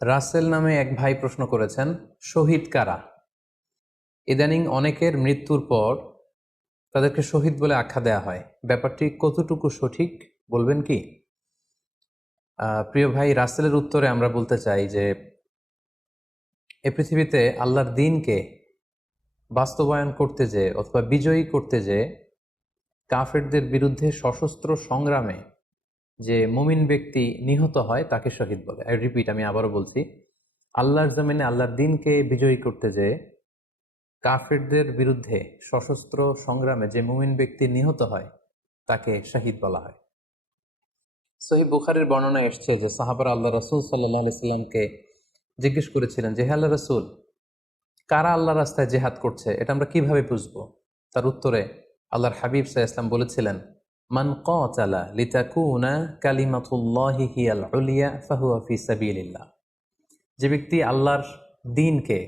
রাসেল নামে এক ভাই প্রশ্ন করেছেন, শহীদ কারা? ইদানিং অনেকের মৃত্যুর পর তাদেরকে শহীদ বলে আখ্যা দেয়া হয়। ব্যাপারটি কতটুকু সঠিক বলবেন কি? প্রিয় ভাই, রাসেলের উত্তরে আমরা বলতে চাই যে এ পৃথিবীতে আল্লাহর দ্বীনকে বাস্তবায়ন করতে যে অথবা বিজয়ী করতে যে কাফেরদের বিরুদ্ধে সশস্ত্র সংগ্রামে যে মুমিন ব্যক্তি নিহত হয় তাকে শহীদ বলে। আই রিপিট, আমি আবারও বলছি, আল্লাহর জমিনে আল্লাহর দ্বীনকে বিজয়ী করতে যে কাফেরদের বিরুদ্ধে সশস্ত্র সংগ্রামে যে মুমিন ব্যক্তি নিহত হয় তাকে শহীদ বলা হয়। সহিহ বুখারীর বর্ণনা এসছে যে সাহাবারা আল্লাহ রাসূল সাল্লাল্লাহু আলাইহি সাল্লামকে জিজ্ঞেস করেছিলেন যে, হে আল্লাহ রাসূল, কারা আল্লাহ রাস্তায় জেহাদ করছে এটা আমরা কিভাবে বুঝবো? তার উত্তরে আল্লাহর হাবিব সাল্লাল্লাহু আলাইহি সাল্লাম বলেছিলেন, মান কাতালা লিতাকুনা কালিমাতুল্লাহি হিয়াল উলিয়া ফাহুয়া ফি সাবিলিল্লাহ। যে ব্যক্তি আল্লাহর দ্বীনকে,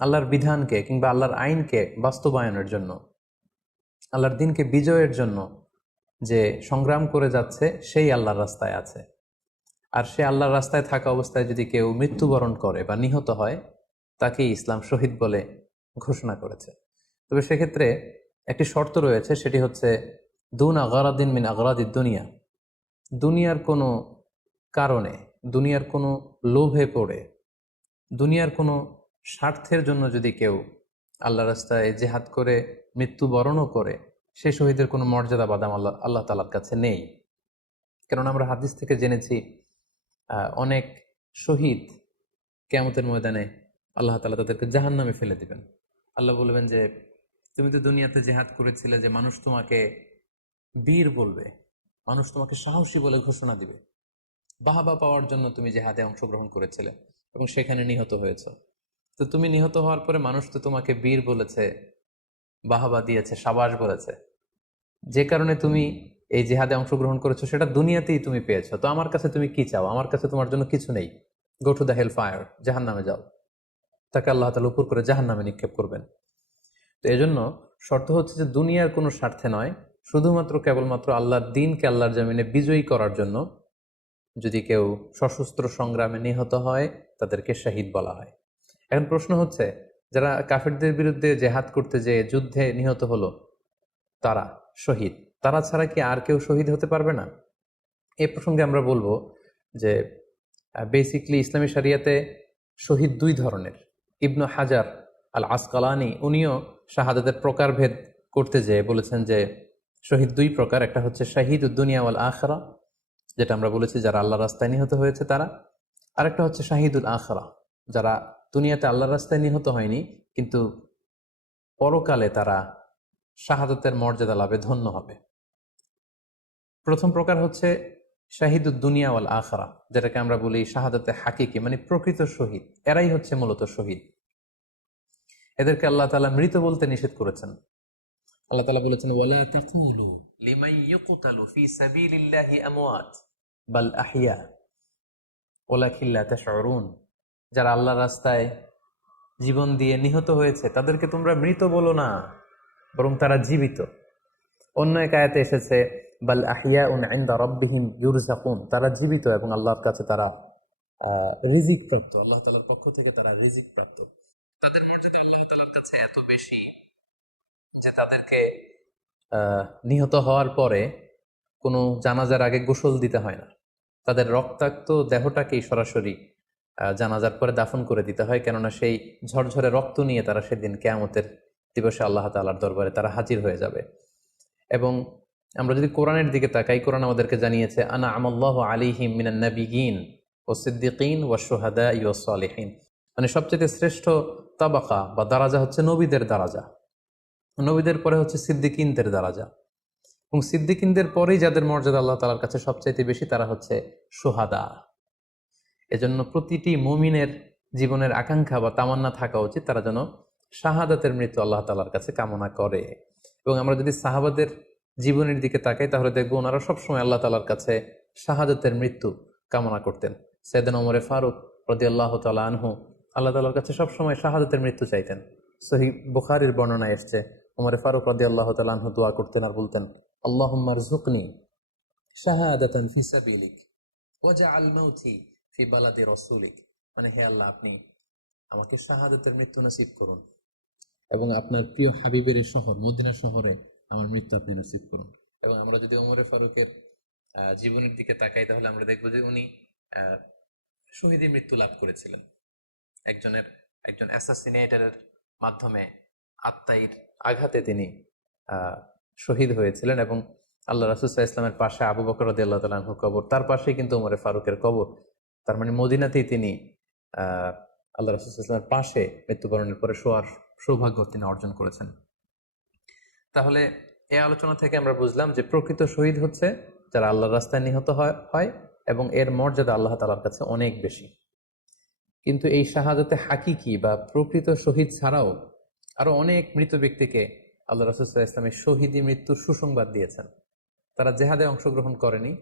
আল্লাহর বিধানকে কিংবা আল্লাহর আইনকে বাস্তবায়নের জন্য, আল্লাহর দ্বীনকে বিজয়ের জন্য যে সংগ্রাম করে যাচ্ছে সেই আল্লাহর রাস্তায় আছে। আর সে আল্লাহর রাস্তায় থাকা অবস্থায় যদি কেউ মৃত্যুবরণ করে বা নিহত হয় তাকে ইসলাম শহীদ বলে ঘোষণা করেছে। তবে সেক্ষেত্রে একটি শর্ত রয়েছে, সেটি হচ্ছে দুন আগারাদিন মিন আগারাদিদ দুনিয়া। দুনিয়ার কোনো কারণে, দুনিয়ার কোনো লোভে পড়ে, দুনিয়ার কোনো স্বার্থের জন্য যদি কেউ আল্লাহ রাস্তায় জেহাদ করে মৃত্যুবরণও করে, সে শহীদের কোনো মর্যাদা বাদাম আল্লাহ তাআলার কাছে নেই। কারণ আমরা হাদিস থেকে জেনেছি অনেক শহীদ কিয়ামতের ময়দানে আল্লাহ তাআলা তাদেরকে জাহান্নামে ফেলে দিবেন। আল্লাহ বলবেন যে, তুমি তো দুনিয়াতে জেহাদ করেছিলে যে মানুষ তোমাকে বীর বলবে, মানুষ তোমাকে সাহসী বলে ঘোষণা দিবে, বাহাবা পাওয়ার জন্য তুমি জেহাদে অংশগ্রহণ করেছিলে এবং সেখানে নিহত হয়েছ। তো তুমি নিহত হওয়ার পরে মানুষ তো তোমাকে বীর বলেছে, বাহাবা দিয়েছে, সাবাস বলেছে, যে কারণে তুমি এই জেহাদে অংশগ্রহণ করেছো সেটা দুনিয়াতেই তুমি পেয়েছো। তো আমার কাছে তুমি কি চাও? আমার কাছে তোমার জন্য কিছু নেই। Go to the hell fire, জাহান নামে যাও। তাকে আল্লাহ তাআলা উপর করে জাহান নামে নিক্ষেপ করবেন। তো এজন্য শর্ত হচ্ছে যে দুনিয়ার কোনো স্বার্থে নয়, শুধুমাত্র কেবলমাত্র আল্লাহর দ্বীনকে আল্লাহর জমিনে বিজয়ী করার জন্য যদি কেউ সশস্ত্র সংগ্রামে নিহত হয় তাদেরকে শহীদ বলা হয়। এখন প্রশ্ন হচ্ছে, যারা কাফেরদের বিরুদ্ধে জেহাদ করতে যে যুদ্ধে নিহত হলো তারা শহীদ, তারা ছাড়া কি আর কেউ শহীদ হতে পারবে না? এ প্রসঙ্গে আমরা বলবো যে বেসিকলি ইসলামী শরিয়াতে শহীদ দুই ধরনের। ইবনু হাজার আল আসকালানি উনিও শাহাদাতের প্রকারভেদ করতে যেয়ে বলেছেন যে শহীদ দুই প্রকার। একটা হচ্ছে শাহিদ উদ্দুনিয়া ওয়াল আখরা, যেটা আমরা বলেছি যারা আল্লাহ রাস্তায় নিহত হয়েছে তারা। আরেকটা হচ্ছে শাহিদুল আখরা, যারা দুনিয়াতে আল্লাহর রাস্তায় নিহত হয়নি কিন্তু পরকালে তারা শাহাদাতের মর্যাদা লাভে ধন্য হবে। প্রথম প্রকার হচ্ছে শাহিদুদ দুনিয়া ওয়াল আখরা, যেটাকে আমরা বলি শাহাদাতে হাকিকি, মানে প্রকৃত শহীদ। এরাই হচ্ছে মূলত শহীদ। এদেরকে আল্লাহ তাআলা মৃত বলতে নিষেধ করেছেন। আল্লাহ তাআলা বলেছেন, ওয়ালা তাকুলু লিমান ইউকতালু ফি সাবিলিল্লাহি আমওয়াত বাল আহইয়া ওয়ালাকিন লা তাশউরুন। যারা আল্লাহর রাস্তায় জীবন দিয়ে নিহত হয়েছে তাদেরকে তোমরা মৃত বলো না, বরং তারা জীবিত। অন্য এক আয়াতে এসেছে, বাল আহিয়াউন ইনদা রাব্বিহিম ইউরযাকুন, তারা জীবিত এবং আল্লাহর কাছে তারা রিজিক প্রাপ্ত, আল্লাহ তাআলার পক্ষ থেকে তারা রিজিক প্রাপ্ত। তাদের মর্যাদা আল্লাহ তাআলার কাছে এত বেশি যে তাদেরকে নিহত হওয়ার পরে কোনো জানাজার আগে গোসল দিতে হয় না। তাদের রক্তাক্ত দেহটাকেই সরাসরি জানাজার পরে দাফন করে দিতে হয়, কেননা সেই ঝরঝরে রক্ত নিয়ে তারা সেদিন কিয়ামতের দিবসে আল্লাহ তাআলার দরবারে তারা হাজির হয়ে যাবে। এবং আমরা যদি কোরআনের দিকে তাকাই, কোরআন আমাদেরকে জানিয়েছে, আনা আমাল্লাহু আলাইহিম মিনান নাবিয়িন ওয়াস সিদ্দিকিন ওয়াশ শুহাদাই ওয়াস সালিহিন, মানে সবচেয়ে শ্রেষ্ঠ তাবাকা বা দারাজা হচ্ছে নবীদের দারাজা, নবীদের পরে হচ্ছে সিদ্দিকিনদের দারাজা, এবং সিদ্দিকিনদের পরেই যাদের মর্যাদা আল্লাহ তাআলার কাছে সবচাইতে বেশি তারা হচ্ছে শুহাদা। এজন্য প্রতিটি মুমিনের জীবনের আকাঙ্ক্ষা বা তামান্না থাকা উচিত তারা যেন শাহাদাতের মৃত্যু আল্লাহ তাআলার কাছে কামনা করে। এবং আমরা যদি সাহাবাদের জীবনের দিকে তাকাই তাহলে দেখবো ওনারা সবসময় আল্লাহ তাআলার কাছে শাহাদাতের মৃত্যু কামনা করতেন। সাইয়েদনা ওমরে ফারুক রাদিয়াল্লাহু তাআলা আনহু আল্লাহ তাআলার কাছে সবসময় শাহাদাতের মৃত্যু চাইতেন। সহিহ বুখারীর বর্ণনায় এসছে, ওমরে ফারুক রাদিয়াল্লাহু তাআলা আনহু দোয়া করতেন আর বলতেন, আল্লাহুম্মা রযুকনি শাহাদাতান ফি সাবিলিক ওয়াজআল মাউতি ফি বালাদি রাসূলিক। মানে হে আল্লাহ, আপনি আমাকে শাহাদাতের মৃত্যু নসিব করুন এবং আপনার প্রিয় হাবিবের এই শহর মদিনা শহরে আমার মৃত্যু আপনি নসিব করুন। এবং আমরা যদি ওমরে ফারুকের জীবনের দিকে তাকাই, তাহলে আমরা দেখবো যে উনি আহ, শহীদী মৃত্যু লাভ করেছিলেন। একজন অ্যাসাসিনেটরের মাধ্যমে আত্মাইর আঘাতে তিনি শহীদ হয়েছিলেন। এবং আল্লাহ রাসূল সাল্লাল্লাহু আলাইহি ইসলামের পাশে আবু বকর রাদিয়াল্লাহু তাআলা আনহুর কবর, তার পাশেই কিন্তু ওমরে ফারুকের কবর। তার মানে মদিনাতেই তিনি আহ আল্লাহ রাসূল সাল্লাল্লাহু আলাইহি ইসলামের পাশে মৃত্যুবরণের পরে শোয়ার সৌভাগ্য তিনি অর্জন করেছেন। তাহলে এই আলোচনা থেকে আমরা বুঝলাম যে প্রকৃত শহীদ হচ্ছে যারা আল্লাহর রাস্তায় নিহত হয় এবং এর মর্যাদা আল্লাহ তাআলার কাছে অনেক বেশি। কিন্তু এই শাহাদাতে হাকিকি বা প্রকৃত শহীদ ছাড়াও আরো অনেক মৃত ব্যক্তিকে আল্লাহ রাসূল সাল্লাল্লাহু আলাইহি ওয়াসাল্লাম শহীদী মৃত্যুর সুসংবাদ দিয়েছেন। তারা জেহাদে অংশগ্রহণ করেনি,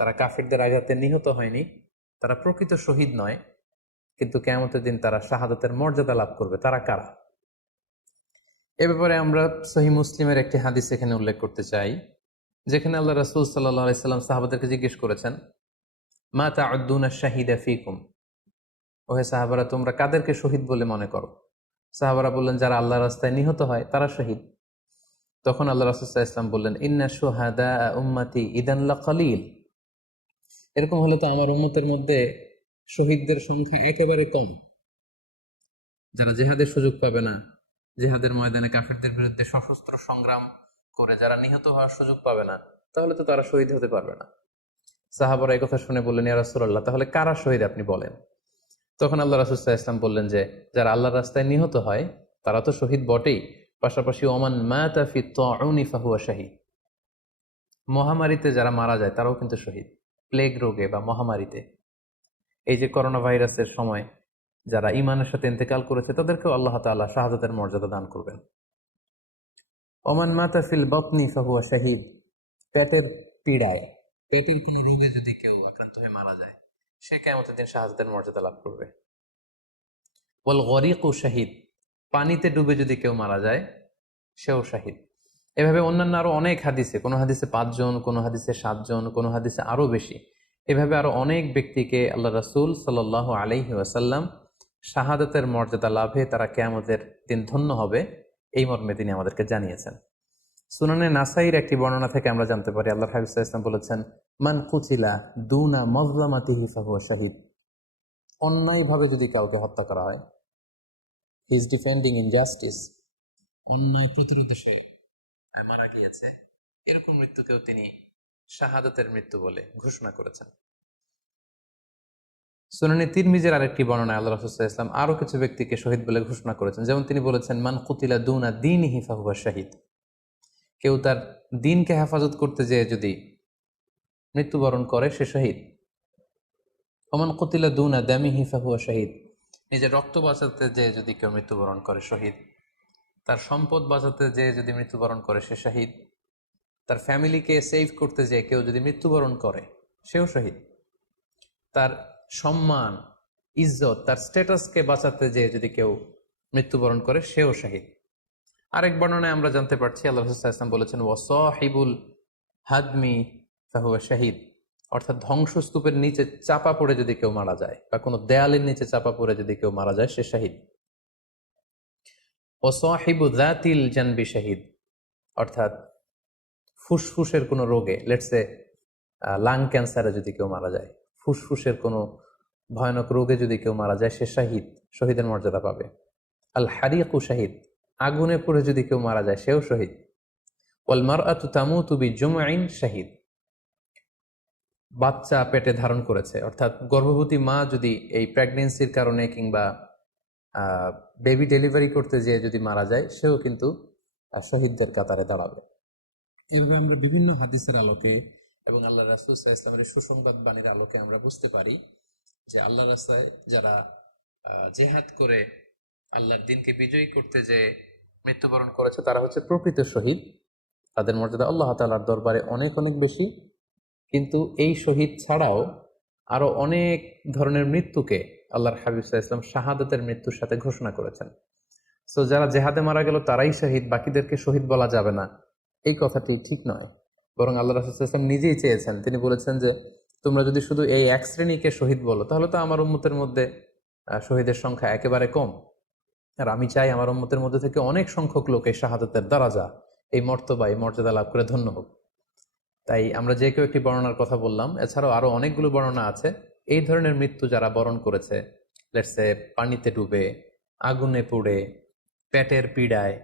তারা কাফিরদের আঘাতে নিহত হয়নি, তারা প্রকৃত শহীদ নয়, কিন্তু কিয়ামতের দিন তারা শাহাদাতের মর্যাদা লাভ করবে। তারা কারা? এ ব্যাপারে আমরা সহিহ মুসলিমের একটি হাদিস এখানে উল্লেখ করতে চাই, যেখানে আল্লাহ রাসূল সাল্লাল্লাহু আলাইহি সাল্লাম সাহাবাদেরকে জিজ্ঞেস করেছেন, মা তাউদ্দুনা শাহিদা ফিকুম, ওহে সাহাবারা, তোমরা কাদেরকে শহীদ বলে মনে করো? সাহাবারা বললেন, যারা আল্লাহ রাস্তায় নিহত হয় তারা শহীদ। তখন আল্লাহ রাসূল সাল্লাল্লাহু আলাইহি ওয়াসাল্লাম বললেন, ইন্না শুহাদা উম্মতি ইদান লাকালিল, এরকম হলে তো আমার উম্মতের মধ্যে শহীদদের সংখ্যা একেবারে কম। যারা জেহাদের সুযোগ পাবে না, জেহাদের ময়দানে কাফেরদের বিরুদ্ধে সশস্ত্র সংগ্রাম করে যারা নিহত হওয়ার সুযোগ পাবে না, তাহলে তো তারা শহীদ হতে পারবে না। সাহাবারা এই কথা শুনে বললেন, ইয়া রাসূলুল্লাহ, তাহলে কারা শহীদ আপনি বলেন। তখন আল্লাহ রাসূল সাল্লাল্লাহু আলাইহি ওয়াসাল্লাম বললেন যে, যারা আল্লাহর রাস্তায় নিহত হয় তারা তো শহীদ বটেই, পাশাপাশি ওমান মাতা ফি তাউনি ফাহুয়া শাহীদ, মহামারীতে যারা মারা যায় তারাও কিন্তু শহীদ। প্লেগ রোগে বা মহামারীতে, এই যে করোনা ভাইরাসের সময় যারা ঈমানের সাথে ইন্তেকাল করেছে তাদেরকেও আল্লাহ তাআলা শাহাদাতের মর্যাদা দান করবেন। ওমান মাতা ফিল বাতনি ফাহুয়া শাহীদ, পেটের পীড়ায়, পেটের কোনো রোগে যদি কেউ আক্রান্ত হয়ে মারা যায়, সে কিয়ামতের দিন শাহাদাতের মর্যাদা লাভ করবে। ওয়াল গরিকু শাহীদ, পানিতে ডুবে যদি কেউ মারা যায় সেও শাহীদ। এভাবে অন্যান্য আরো অনেক হাদিসে, কোনো হাদিসে 5 জন, কোনো হাদিসে 7 জন, কোনো হাদিসে আরো বেশি, এভাবে আরো অনেক ব্যক্তিকে আল্লাহ রাসূল সাল্লাল্লাহু আলাইহি ওয়াসাল্লাম শাহাদাতের মর্যাদা লাভে তারা কিয়ামতের দিন ধন্য হবে এই মর্মে তিনি আমাদেরকে জানিয়েছেন। সুনানে নাসাইর একটি বর্ণনা থেকে আমরা জানতে পারি, আল্লাহর হাবিব সাল্লাল্লাহু আলাইহি ওয়াসাল্লাম বলেছেন, মান কুতিলা দুনা মাজলামাতিহি ফাহুয়া শাহীদ, অন্যায়ভাবে যদি কাউকে হত্যা করা হয়, হি ইজ ডিফেন্ডিং ইনজাস্টিস, অন্যায় প্রতিরোধে সে মারা গিয়েছে, এরকম মৃত্যুকেও তিনি শাহাদাতের মৃত্যু বলে ঘোষণা করেছেন। সুনানে তিরমিজির আরেকটি বর্ণনায় আল্লাহ রাসূল সাল্লাল্লাহু আলাইহি ওয়াসাল্লাম আরো কিছু ব্যক্তিকে শহীদ বলে ঘোষণা করেছেন। যেমন তিনি বলেছেন, মান কুতিলা দুনা দীনিহি ফাহুয়া শাহীদ, কেউ তার দ্বীনকে হেফাজত করতে যেয়ে যদি মৃত্যুবরণ করে সে শহীদ। ওমান কুতিলা দুনা দামিহি ফাহুয়া শাহীদ, নিজের রক্ত বাঁচাতে যেয়ে যদি কেউ মৃত্যুবরণ করে শহীদ। তার সম্পদ বাঁচাতে যেয়ে যদি মৃত্যুবরণ করে সে শহীদ। তার ফ্যামিলিকে সেভ করতে যেয়ে কেউ যদি মৃত্যুবরণ করে সেও শহীদ। তার সম্মান, ইজ্জত, তার স্ট্যাটাসকে বাঁচাতে যেয়ে যদি কেউ মৃত্যুবরণ করে সেও শহীদ। আরেক বর্ণনায় আমরা জানতে পারছি, আল্লাহ রাসূল সাল্লাল্লাহু আলাইহি ওয়াসাল্লাম বলেছেন, ওয়াসাহিবুল হাদমি ফাহুয়া শাহীদ, অর্থাৎ ধ্বংসস্তূপের নিচে চাপা পড়ে যদি কেউ মারা যায় বা কোনো দেয়ালের নিচে চাপা পড়ে যদি কেউ মারা যায় সে শাহীদ। ওয়াসাহিবু যাতিল জানবি শাহীদ, অর্থাৎ ফুসফুসের কোনো রোগে, লেটসে লাং ক্যান্সারে যদি কেউ মারা যায়, ফুসফুসের কোনো ভয়ানক রোগে যদি কেউ মারা যায় সে শাহীদ, শহীদের মর্যাদা পাবে। আল হারিকু শাহীদ, আগুনে পুড়ে যদি কেউ মারা যায় সেও শহীদ। ওয়াল মারআতু তামুতু বিজুমঈন শাহীদ, বাচ্চা পেটে ধারণ করেছে, অর্থাৎ গর্ভবতী মা যদি এই প্রেগনেন্সির কারণে কিংবা বেবি ডেলিভারি করতে যেয়ে যদি মারা যায় সেও কিন্তু শহীদদের কাতারে দাঁড়াবে। এভাবে আমরা বিভিন্ন হাদিসের আলোকে এবং আল্লাহ রাসূল সাল্লাল্লাহু আলাইহি ওয়াসাল্লামের সুসংবাদ বাণীর আলোকে আমরা বুঝতে পারি যে আল্লাহ রাস্তায় যারা জেহাদ করে আল্লাহর দ্বীনকে বিজয়ী করতে যে মৃত্যুবরণ করেছে তারা হচ্ছে প্রকৃত শহীদ। তাদের মর্যাদা আল্লাহ তাআলার দরবারে অনেক অনেক বেশি। কিন্তু এই শহীদ ছাড়াও আরো অনেক ধরনের মৃত্যুকে আল্লাহর হাবিব সাল্লাল্লাহু আলাইহি ওয়াসাল্লাম শাহাদাতের মৃত্যুর সাথে ঘোষণা করেছেন। সো যারা জেহাদে মারা গেল তারাই শহীদ, বাকিদেরকে শহীদ বলা যাবে না, এই কথাটি ঠিক নয়। বরং আল্লাহ রাসূল সাল্লাল্লাহু আলাইহি ওয়াসাল্লাম নিজেই চেয়েছেন, তিনি বলেছেন যে তোমরা যদি শুধু এই এক শ্রেণীকে শহীদ বলো তাহলে তো আমার উম্মতের মধ্যে শহীদের সংখ্যা একেবারে কম। আর আমি চাই আমার উম্মতের মধ্যে থেকে অনেক সংখ্যক লোক এই শাহাদাতের দারাজা, এই মর্তবা, এই মর্যাদা লাভ করে ধন্য হোক। তাই আমরা যে কেউ একটি বর্ণনার কথা বললাম, এছাড়াও আরো অনেকগুলো বর্ণনা আছে। এই ধরনের মৃত্যু যারা বরণ করেছে, লেটসে পানিতে ডুবে, আগুনে পুড়ে, পেটের পীড়ায়,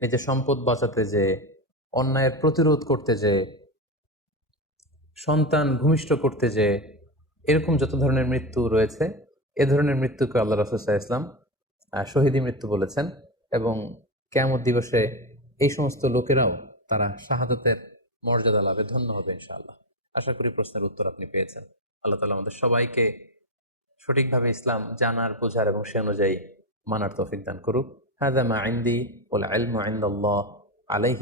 নিজের সম্পদ বাঁচাতে যে, অন্যায়ের প্রতিরোধ করতে যে, সন্তান ভূমিষ্ঠ করতে যে, এরকম যত ধরনের মৃত্যু রয়েছে, এ ধরনের মৃত্যুকে আল্লাহ রাসূল সাল্লাল্লাহু আলাইহি ওয়াসাল্লাম শহীদী মৃত্যু বলেছেন। এবং কিয়ামত দিবসে এই সমস্ত লোকেরাও তারা শাহাদাতের মর্যাদা লাভে ধন্য হবে ইনশাআল্লাহ। আশা করি প্রশ্নের উত্তর আপনি পেয়েছেন। আল্লাহ তাআলা আমাদের সবাইকে সঠিকভাবে ইসলাম জানার, বোঝার এবং সে অনুযায়ী মানার তৌফিক দান করুক। হাযা মা ইনদি ওয়াল ইলমু ইনদাল্লাহ। আলাইহি